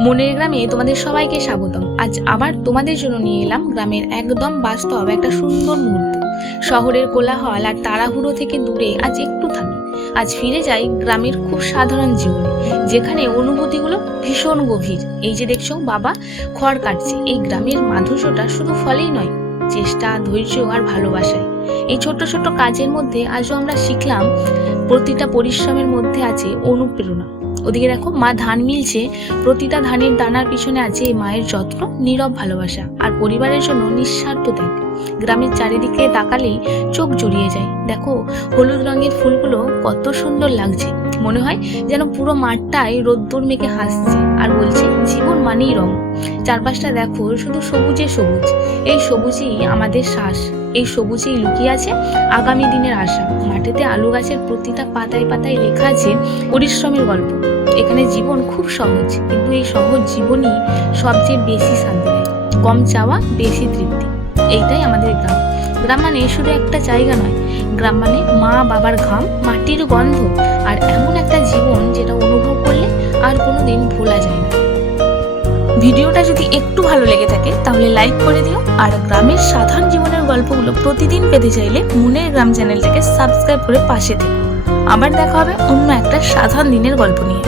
মনের গ্রামে তোমাদের সবাইকে স্বাগতম। আজ আবার তোমাদের জন্য নিয়ে এলাম গ্রামের একদম বাস্তব একটা সুন্দর মুহূর্ত। শহরের কোলাহল আর তাড়াহুড়ো থেকে দূরে আজ একটু থামি। আজ ফিরে যাই গ্রামের খুব সাধারণ জীবনে, যেখানে অনুভূতিগুলো ভীষণ গভীর। এই যে দেখছো বাবা খড় কাটছে, এই গ্রামের মাধুর্যটা শুধু ফলেই নয়, চেষ্টা, ধৈর্য আর ভালোবাসায়। এই ছোট্ট ছোট্ট কাজের মধ্যে আজও আমরা শিখলাম প্রতিটা পরিশ্রমের মধ্যে আছে অনুপ্রেরণা। ওদিকে দেখো মা ধান মিলছে, প্রতিটা ধানের দানার পিছনে আছে মায়ের যত্ন, নীরব ভালোবাসা আর পরিবারের জন্য নিঃস্বার্থ ত্যাগ। গ্রামের চারিদিকে তাকালেই চোখ জুড়িয়ে যায়। দেখো হলুদ রঙের ফুলগুলো কত সুন্দর লাগছে, মনে হয় যেন পুরো মাঠটাই রোদ্দুর মেখে হাসছে আর বলছে জীবন মানেই রং। চারপাশটা দেখো শুধু সবুজে সবুজ। এই সবুজই আমাদের শ্বাস, এই সবুজেই লুকিয়ে আছে আগামী দিনের আশা। মাটিতে আলু গাছের প্রতিটা পাতায় পাতায় লেখা আছে পরিশ্রমের গল্প। এখানে জীবন খুব সহজ, কিন্তু এই সহজ জীবনই সবচেয়ে বেশি শান্তি দেয়। কম চাওয়া, বেশি তৃপ্তি, এইটাই আমাদের গ্রাম। গ্রাম মানে শুধু একটা জায়গা নয়, গ্রাম মানে মা বাবার ঘাম, মাটির গন্ধ আর এমন একটা জীবন যেটা অনুভব করলে আর কোনোদিন ভোলা যায় না। ভিডিওটা যদি একটু ভালো লেগে থাকে তাহলে লাইক করে দিও, আর গ্রামের সাধারণ জীবনের গল্পগুলো প্রতিদিন পেতে চাইলে মনের গ্রাম চ্যানেলটাকে সাবস্ক্রাইব করে পাশে থেকো। আবার দেখা হবে অন্য একটা সাধারণ দিনের গল্প নিয়ে।